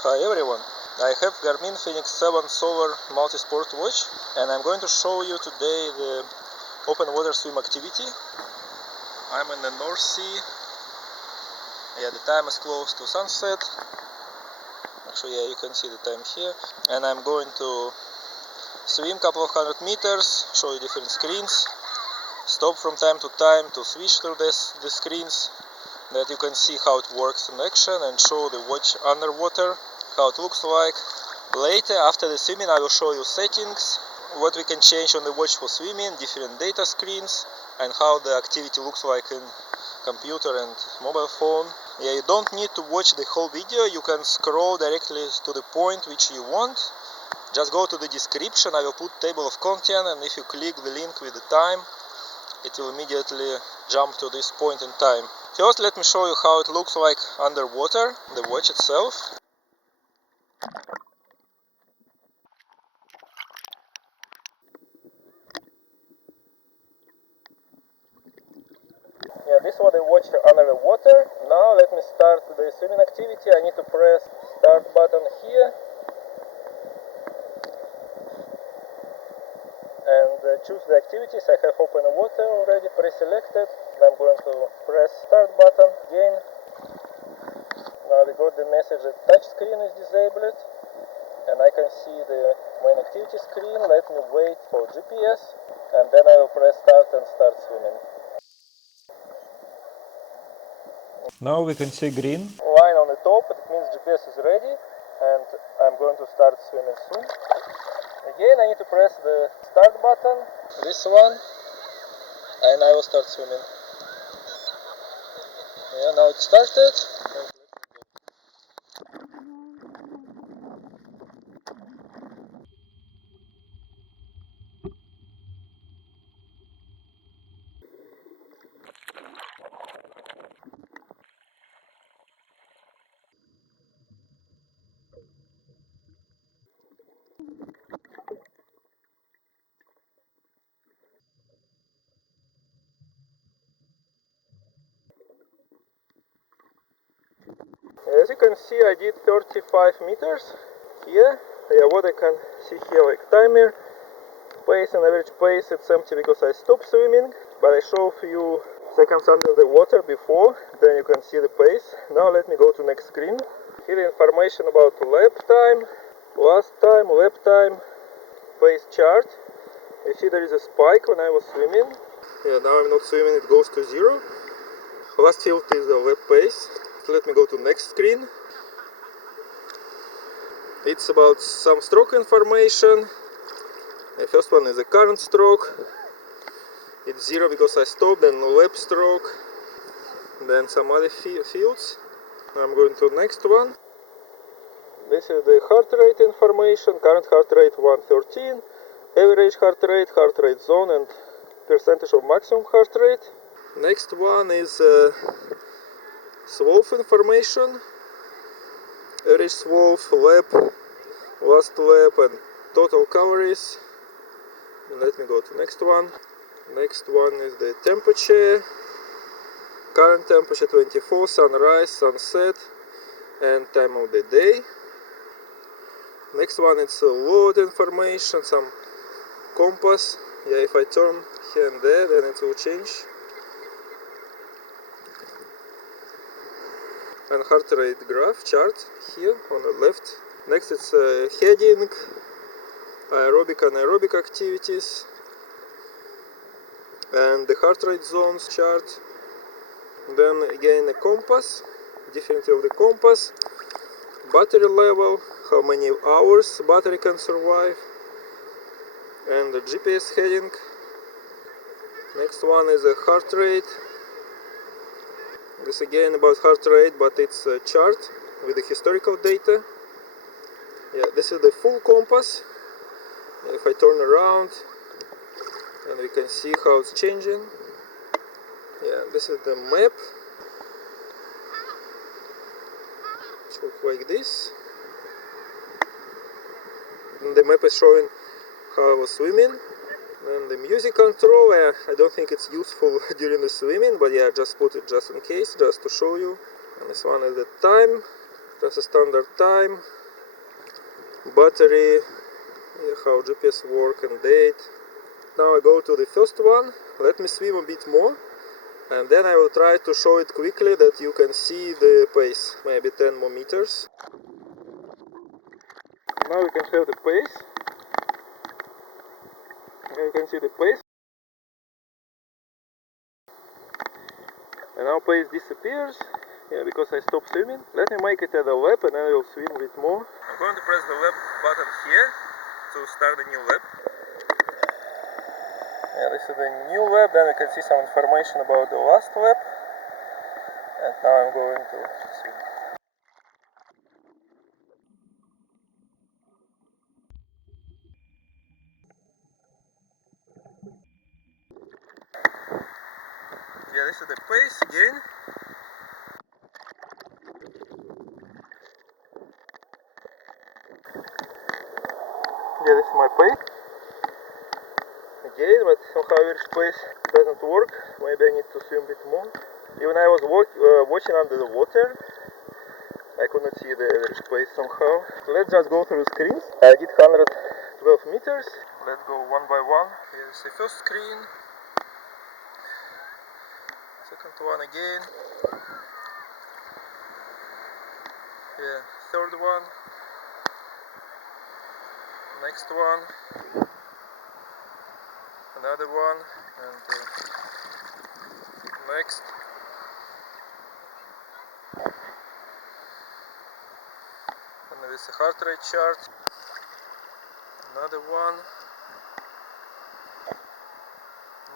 Hi everyone, I have Garmin Fenix 7 Solar multi-sport watch and I'm going to show you today the open water swim activity. I'm in the North Sea. The time is close to sunset. Actually, you can see the time here. And I'm going to swim a couple of 100 meters, show you different screens, stop from time to time to switch through the screens, that you can see how it works in action, and show the watch underwater, how it looks like. Later, after the swimming, I will show you settings, what we can change on the watch for swimming, different data screens, and how the activity looks like in computer and mobile phone. You don't need to watch the whole video, you can scroll directly to the point which you want. Just go to the description, I will put table of content, and if you click the link with the time, it will immediately jump to this point in time. First, let me show you how it looks like underwater, the watch itself. This was the watch under the water. Now let me start the swimming activity. I need to press start button here and choose the activities. I have open water already pre-selected. I'm going to press start button again. Now we got the message that touch screen is disabled and I can see the main activity screen. Let me wait for GPS and then I will press start and start swimming. Now we can see green. Line on the top, it means GPS is ready and I'm going to start swimming soon. Again, I need to press the start button, this one, and I will start swimming. Now it started. As you can see, I did 35 meters here. What I can see here, like timer, pace and average pace, it's empty because I stopped swimming, but I show a few seconds under the water before, then you can see the pace. Now let me go to next screen. Here the information about lap time, last time, lap time, pace chart. You see there is a spike when I was swimming. Now I'm not swimming, it goes to 0. Last field is the lap pace. So let me go to next screen. It's about some stroke information. The first one is the current stroke. It's 0 because I stopped, then lap stroke, then some other fields. I'm going to the next one. This is the heart rate information. Current heart rate 113, average heart rate zone, and percentage of maximum heart rate. Next one is swerve information. Average swerve, lap, last lap, and total calories. Let me go to next one. Next one is the temperature. Current temperature 24, sunrise, sunset, and time of the day. Next one is load information, some compass. If I turn here and there, then it will change. And heart rate graph chart here on the left. Next it's heading, aerobic and anaerobic activities, and the heart rate zones chart. Then again a compass, difficulty of the compass, battery level, how many hours battery can survive, and the GPS heading. Next one is a heart rate. This again about heart rate, but it's a chart with the historical data. This is the full compass. If I turn around, and we can see how it's changing. This is the map. It looks like this. And the map is showing how I was swimming. And the music control, I don't think it's useful during the swimming, but I just put it just in case, just to show you. And this one is the time. That's a standard time, battery, how GPS work and date. Now I go to the first one. Let me swim a bit more, and then I will try to show it quickly that you can see the pace, maybe 10 more meters. Now we can have the pace. Now you can see the pace. And now pace disappears, because I stopped swimming. Let me make it at a lap and I will swim a bit more. I'm going to press the lap button here to start a new lap. This is the new lap, then we can see some information about the last lap. And now I'm going to swim. This is the pace again. This is my pace. Again, but somehow Irish pace doesn't work. Maybe I need to swim a bit more. Even I was watching under the water, I could not see the average pace somehow. Let's just go through screens. I did 112 meters. Let's go one by one. Here's the first screen. Second one again. Third one. Next one. Another one. And next. And with the Heartrate Chart. Another one.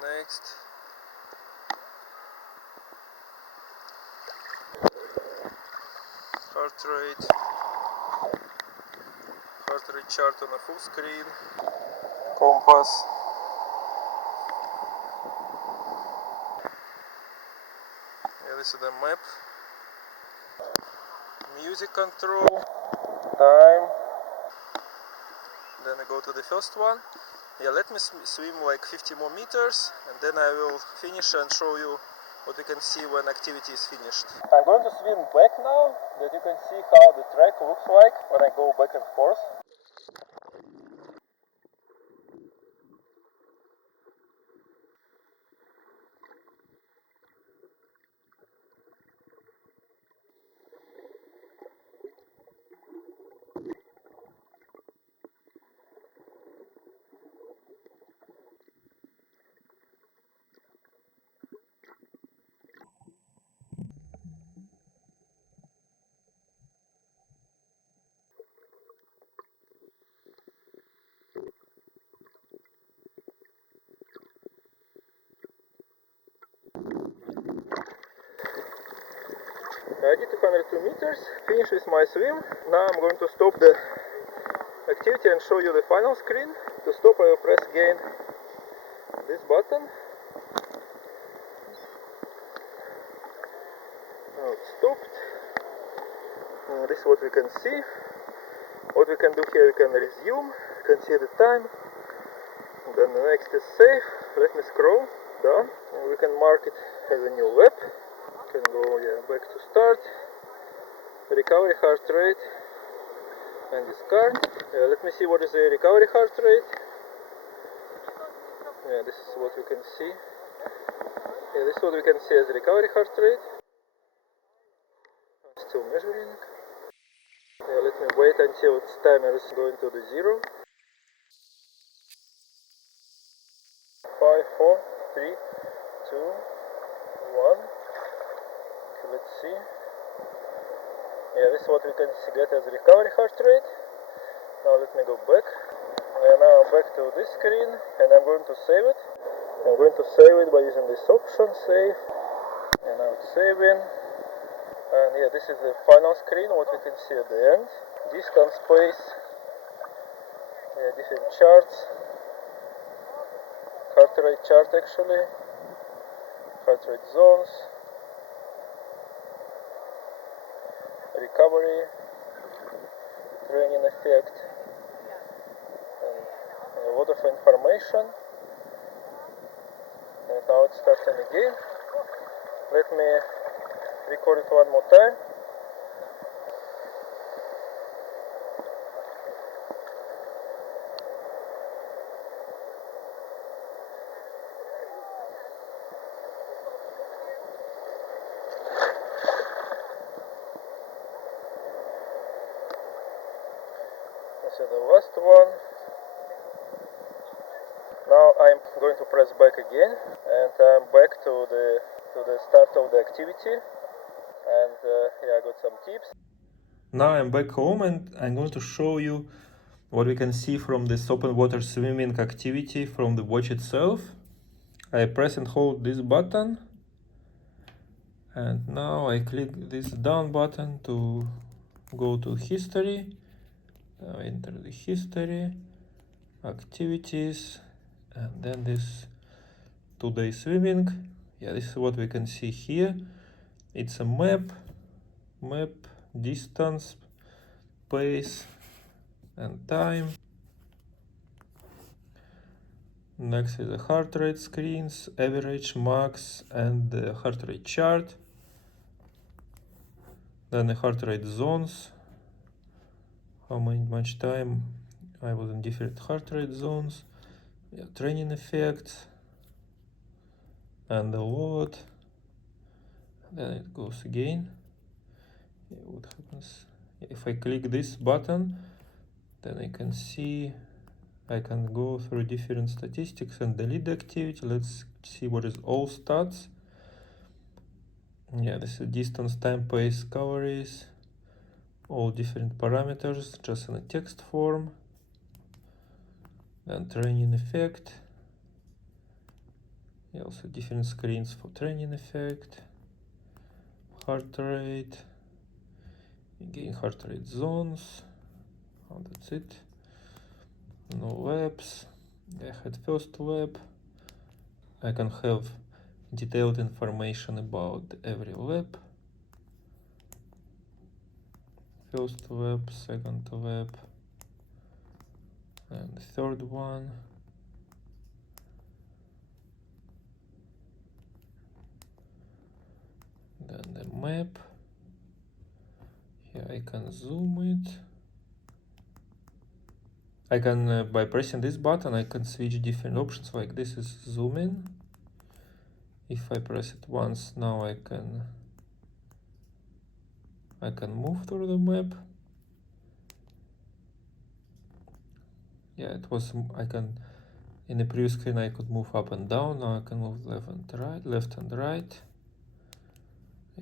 Next. Heartrate chart on a full screen. Compass. This is the map. Music control. Time. Then I go to the first one. Let me swim like 50 more meters, and then I will finish and show you what you can see when activity is finished. I'm going to swim back now, that you can see how the track looks like when I go back and forth. I did 202 meters, finish with my swim. Now I'm going to stop the activity and show you the final screen. To stop I will press again this button. Now it's stopped. This is what we can see. What we can do here, we can resume, you can see the time. Then the next is save. Let me scroll down. And we can mark it as a new lap. Can go back to start, recovery heart rate, and discard. Let me see what is the recovery heart rate. This is what we can see. This is what we can see as recovery heart rate. Still measuring. Let me wait until its timer is going to the 0. 5, 4, 3, 2, 1. Okay, let's see. This is what we can get as recovery heart rate. Now let me go back. Now I'm back to this screen and I'm going to save it. I'm going to save it by using this option, save. And now it's saving. And this is the final screen, what we can see at the end. Distance, pace, different charts. Heartrate chart actually. Heartrate zones. Recovery, training effect, and a lot of information. And now it's starting again. Let me record it one more time. It's the last one. Now I'm going to press back again, and I'm back to the start of the activity. And yeah, I got some tips. Now I'm back home, and I'm going to show you what we can see from this open water swimming activity from the watch itself. I press and hold this button, and now I click this down button to go to history. Now enter the history, activities, and then this 2-day swimming. Yeah, this is what we can see here. It's a map, distance, pace, and time. Next is the heart rate screens, average, max, and the heart rate chart. Then the heart rate zones, how much time I was in different heart rate zones. Yeah, training effects, and the load. Then it goes again. Yeah, what happens if I click this button? Then I can see I can go through different statistics and delete the activity. Let's see what is all stats. Yeah, this is distance, time, pace, calories, all different parameters just in a text form. Then training effect. Yeah, also different screens for training effect, heart rate, again heart rate zones. Oh, that's it. No laps. I had first lap. I can have detailed information about every lap. First lap, second lap, and third one. Then the map. Here I can zoom it. I can, by pressing this button, I can switch different options, like this is zoom in. If I press it once, now I can move through the map. Yeah, it was, in the previous screen I could move up and down, now I can move left and right.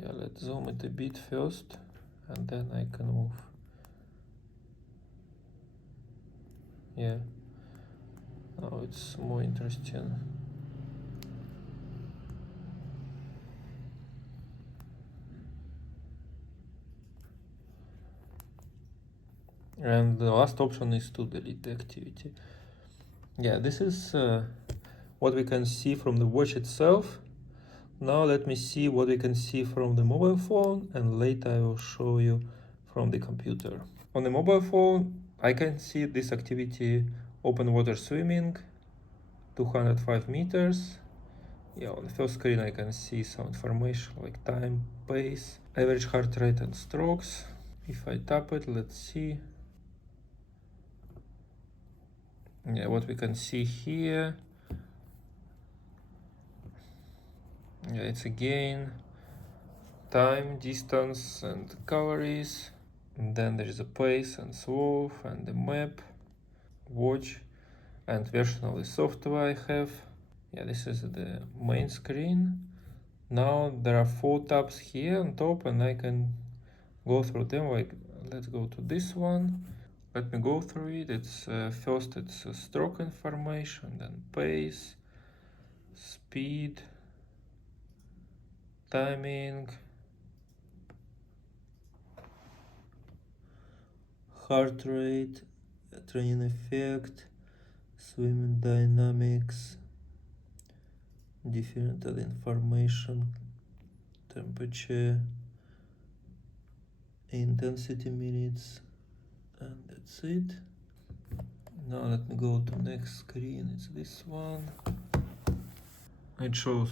Yeah, let's zoom it a bit first, and then I can move. Yeah, now it's more interesting. And the last option is to delete the activity. Yeah, this is what we can see from the watch itself. Now let me see what we can see from the mobile phone, and later I will show you from the computer. On the mobile phone, I can see this activity, open water swimming, 205 meters. Yeah, on the first screen I can see some information like time, pace, average heart rate and strokes. If I tap it, let's see. Yeah, what we can see here. Yeah, it's again time, distance, and calories. And then there is a pace and slope and the map, watch, and version of the software I have. Yeah, this is the main screen. Now there are 4 tabs here on top, and I can go through them. Like, let's go to this one. Let me go through it. It's first it's stroke information, then pace, speed, timing, heart rate, training effect, swimming dynamics, different other information, temperature, intensity minutes, and that's it. Now let me go to next screen. It's this one. It shows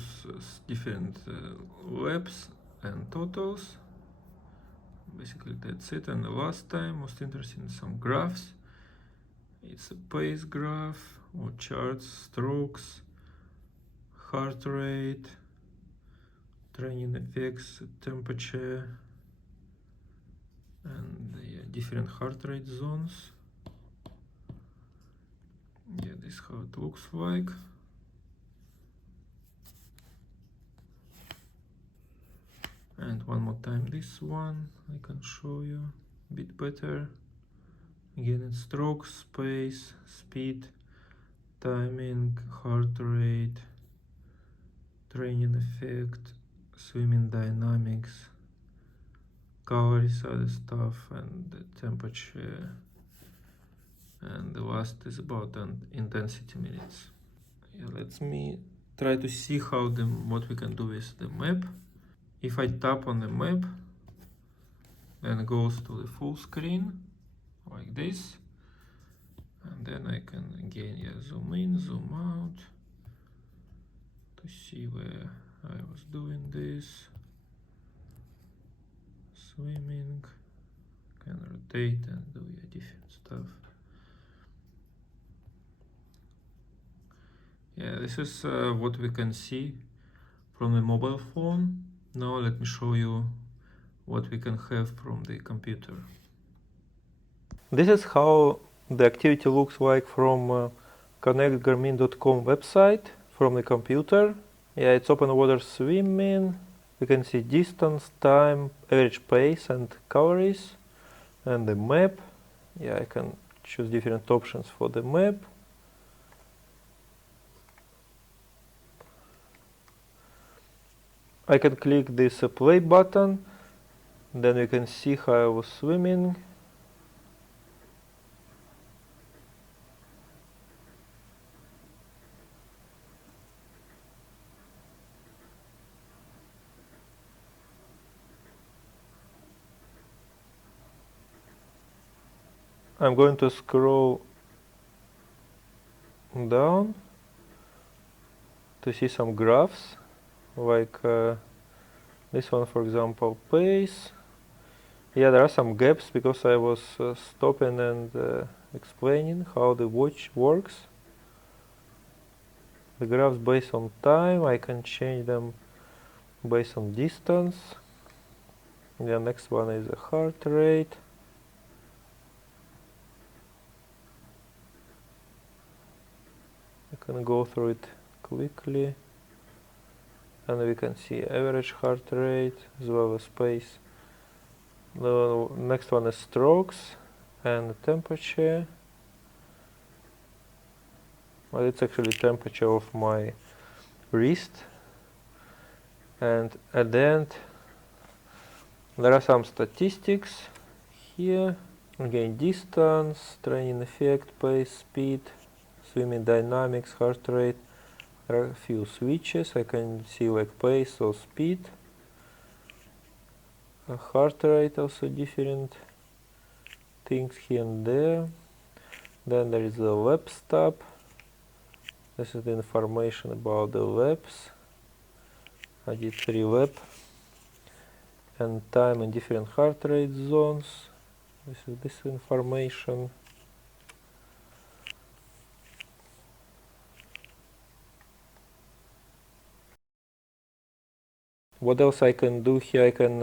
different laps and totals. Basically that's it. And the last time, most interesting, some graphs. It's a pace graph or charts, strokes, heart rate, training effects, temperature, and different heart rate zones. this is how it looks like. And one more time this one, I can show you a bit better. Again, it's strokes, space, speed, timing, heart rate, training effect, swimming dynamics, calories, other stuff, and the temperature. And the last is about intensity minutes. Yeah, let me try to see what we can do with the map. If I tap on the map, then it goes to the full screen like this, and then I can again zoom in, zoom out to see where I was doing this. Swimming, can rotate and do different stuff. Yeah, this is what we can see from a mobile phone. Now let me show you what we can have from the computer. This is how the activity looks like from connectgarmin.com website from the computer. Yeah, it's open water swimming. We can see distance, time, average pace and calories, and the map. Yeah, I can choose different options for the map. I can click this play button, then we can see how I was swimming. I'm going to scroll down to see some graphs, like this one, for example, pace. Yeah, there are some gaps because I was stopping and explaining how the watch works. The graphs based on time, I can change them based on distance. The next one is the heart rate. I can go through it quickly, and we can see average heart rate as well as pace. The next one is strokes and temperature. Well, it's actually temperature of my wrist. And at the end, there are some statistics here. Again, distance, training effect, pace, speed, swimming dynamics, heart rate. There are a few switches. I can see like pace or speed. Heart rate, also different things here and there. Then there is the laps tab. This is the information about the laps. I did 3 laps. And time in different heart rate zones. This is this information. What else I can do here? I can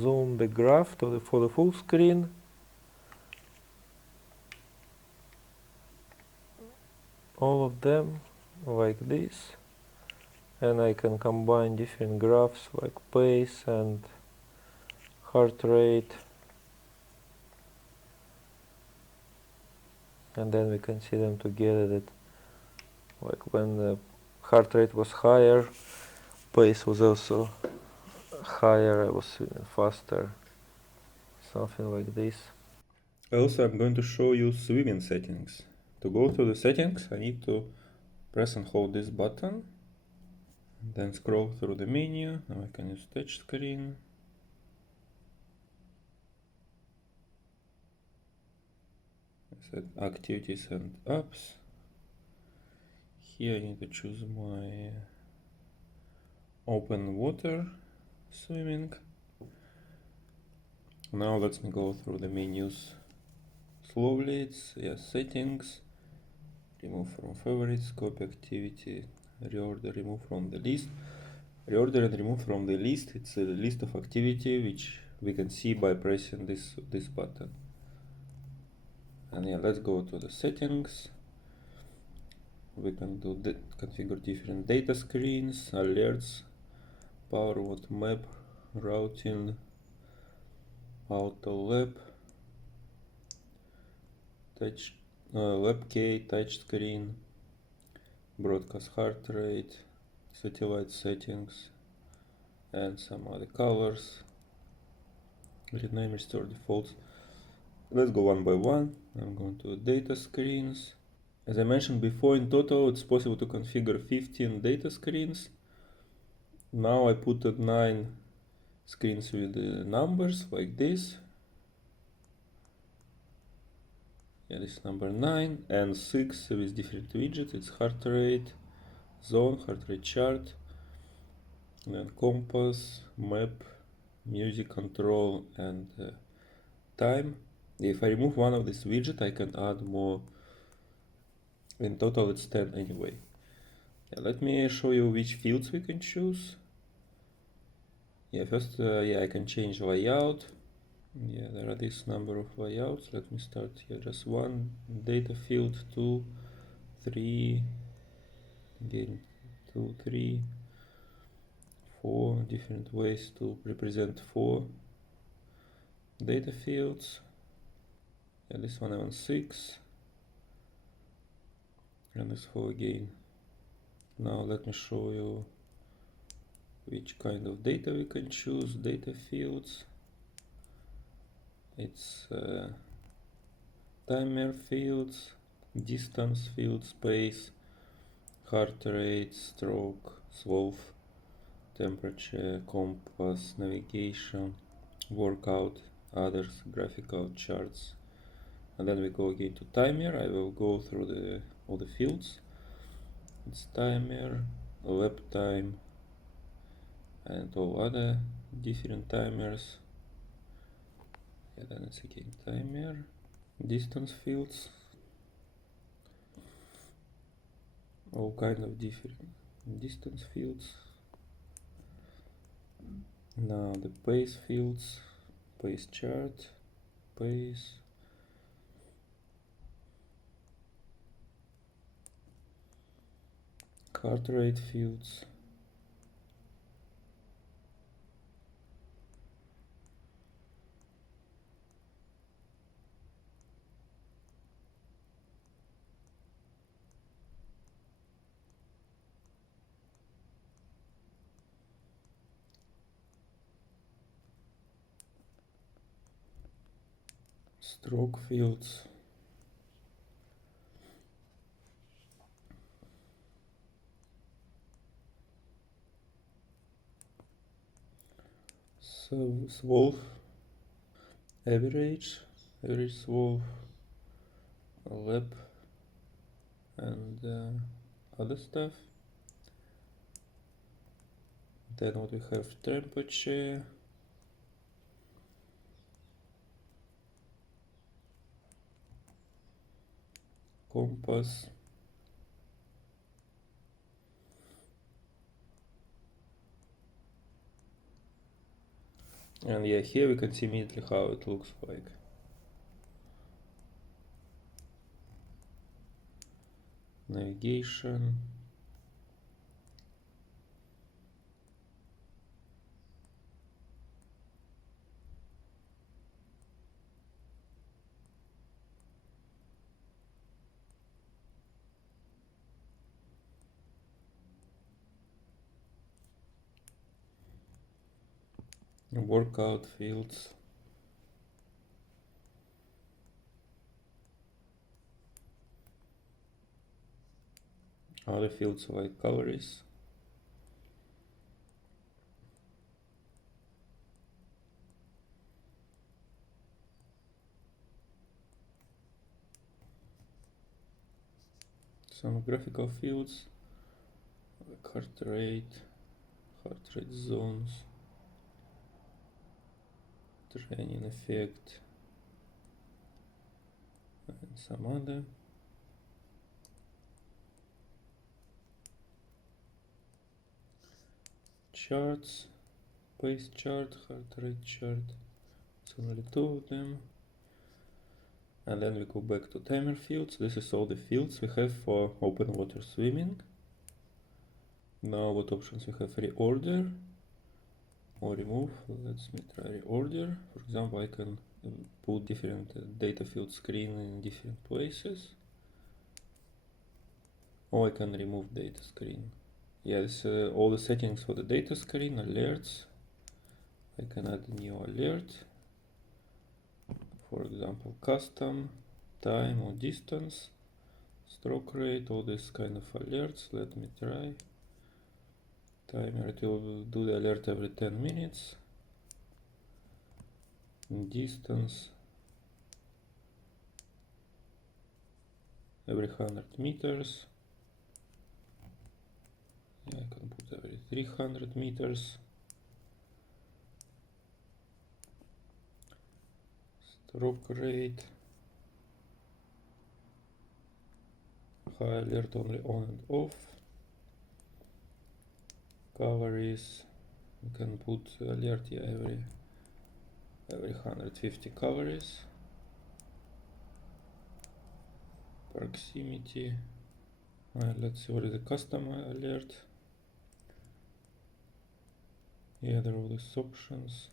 zoom the graph for the full screen. All of them like this. And I can combine different graphs like pace and heart rate. And then we can see them together, that like when the heart rate was higher, pace was also higher, I was swimming faster, something like this. Also, I'm going to show you swimming settings. To go to the settings, I need to press and hold this button, then scroll through the menu. Now I can use touch screen. Set activities and apps. Here I need to choose my open water swimming. Now let me go through the menus slowly. It's settings, remove from favorites, copy activity, reorder, remove from the list. Reorder and remove from the list, it's a list of activity which we can see by pressing this button. And let's go to the settings. We can configure different data screens, alerts, power what map, routing, auto lab, touch, lab key, touch screen, broadcast heart rate, satellite settings, and some other colors. Rename, restore defaults. Let's go one by one. I'm going to data screens. As I mentioned before, in total it's possible to configure 15 data screens. Now I put 9 screens with numbers like this. Yeah, this is number 9, and 6 with different widgets. It's heart rate, zone, heart rate chart, and then compass, map, music control, and time. If I remove one of this widget, I can add more. In total it's 10 anyway. Yeah, let me show you which fields we can choose. Yeah, first I can change layout. Yeah, there are this number of layouts. Let me start here. Just one data field, 2, 3, again 2, 3, 4 different ways to represent 4 data fields. Yeah, this one I want 6, and this 4 again. Now let me show you which kind of data we can choose. Data fields. It's timer fields, distance field, space, heart rate, stroke, slope, temperature, compass, navigation, workout, others, graphical charts. And then we go again to timer. I will go through all the fields. It's timer, lap time, and all other different timers. And then it's again timer, distance fields, all kind of different distance fields. Now the pace fields, pace chart, pace, heart rate fields, stroke fields, so swolf, average swolf, lap, and other stuff. Then what we have, temperature, compass, and yeah, here we can see immediately how it looks like. Navigation, workout fields, other fields like calories, some graphical fields like heart rate zones, training effect, and some other. Charts, pace chart, heart rate chart. It's only 2 of them. And then we go back to timer fields. This is all the fields we have for open water swimming. Now what options we have? Reorder or remove. Let me try reorder. For example, I can put different data field screen in different places. Or I can remove data screen. Yes, all the settings for the data screen, alerts. I can add a new alert. For example, custom, time or distance, stroke rate, all this kind of alerts. Let me try. Timer, it will do the alert every 10 minutes. Distance every 100 meters. Yeah, I can put every 300 meters. Stroke rate. High alert only on and off. Calories. You can put alert every 150 calories. Proximity. Let's see what is the custom alert. Yeah, there are all these options.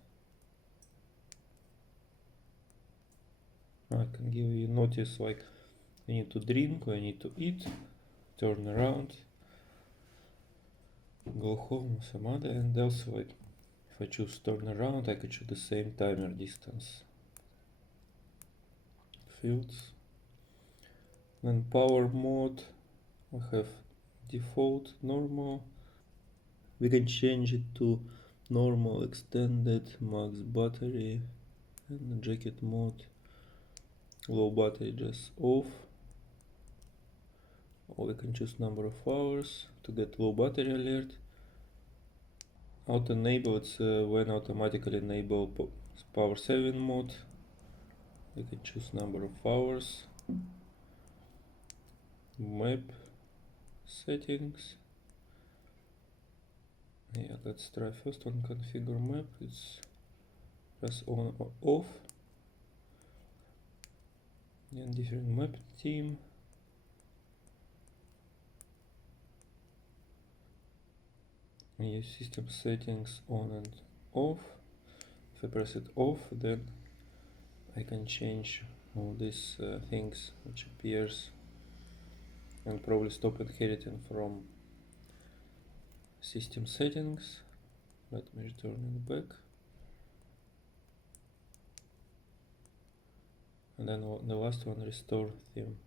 I can give you notice like I need to drink or I need to eat, turn around, go home or some other, and also like if I choose turn around, I could choose the same timer distance. Fields. Then power mode, we have default, normal. We can change it to normal, extended, max battery, and jacket mode. Low battery just off. Or we can choose number of hours to get low battery alert. Auto enable, it's when automatically enable power saving mode. We can choose number of hours. Map settings. Yeah, let's try first on configure map. It's press on or off. And different map theme. Use system settings on and off. If I press it off, then I can change all these things which appears and probably stop inheriting from system settings. Let me return it back. And then the last one, restore theme.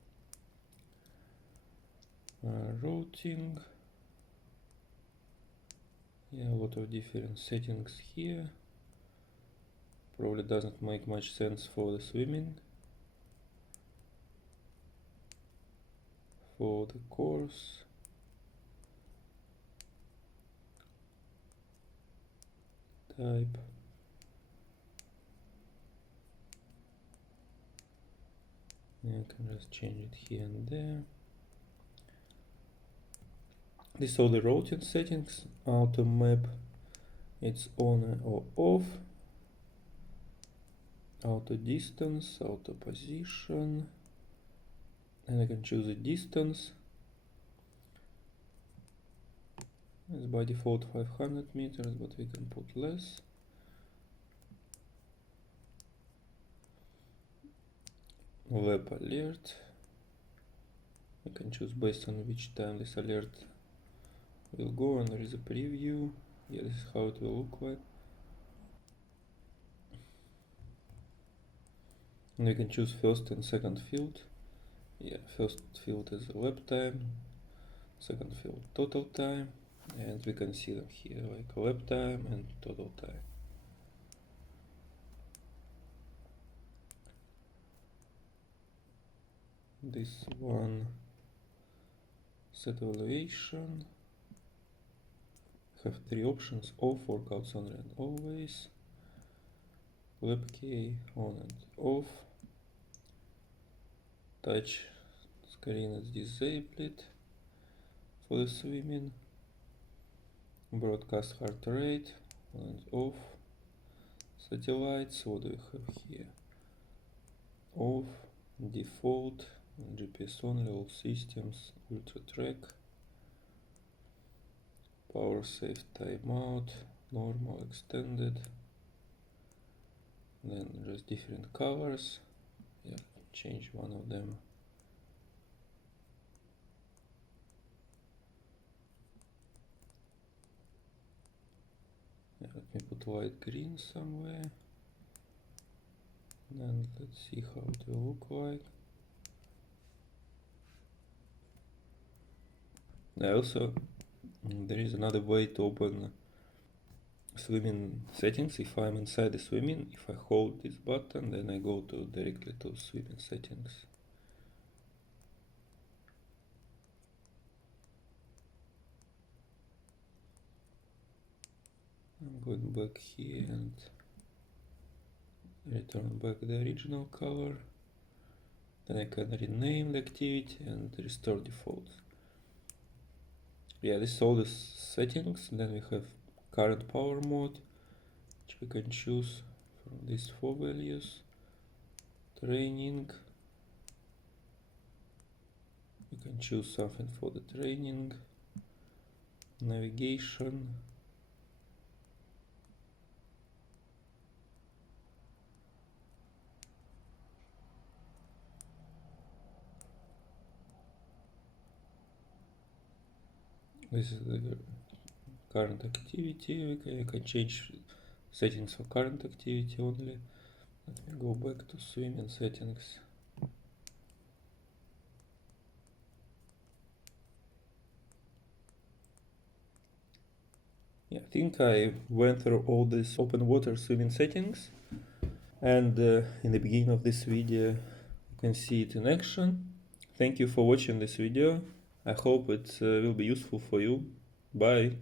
Routing. Yeah, a lot of different settings here. Probably doesn't make much sense for the swimming. For the course. Type. Yeah, I can just change it here and there. These are the routing settings. Auto map, it's on or off. Auto distance, auto position, and I can choose a distance. It's by default 500 meters, but we can put less. Web alert. I can choose based on which time this alert will go, and there is a preview. Yeah, this is how it will look like. And we can choose first and second field. Yeah, first field is lap time, second field total time, and we can see them here like lap time and total time. This one, set evaluation. Have three options: off, workouts on and always, WebK on and off, touch screen is disabled for the swimming, broadcast heart rate on and off, satellites, what do we have here? Off, default, GPS only, all systems, ultra track, power save, timeout, normal, extended, then just different colors. Yeah, change one of them. Yeah, let me put light green somewhere. And let's see how it will look like. Also, there is another way to open swimming settings. If I'm inside the swimming, if I hold this button, then I go directly to swimming settings. I'm going back here and return back the original color. Then I can rename the activity and restore default. Yeah, this is all the settings. Then we have current power mode, which we can choose from these 4 values. Training. You can choose something for the training. Navigation. This is the current activity. You can change settings for current activity only. Let me go back to swimming settings. Yeah, I think I went through all these open water swimming settings, and in the beginning of this video you can see it in action. Thank you for watching this video. I hope it will be useful for you. Bye.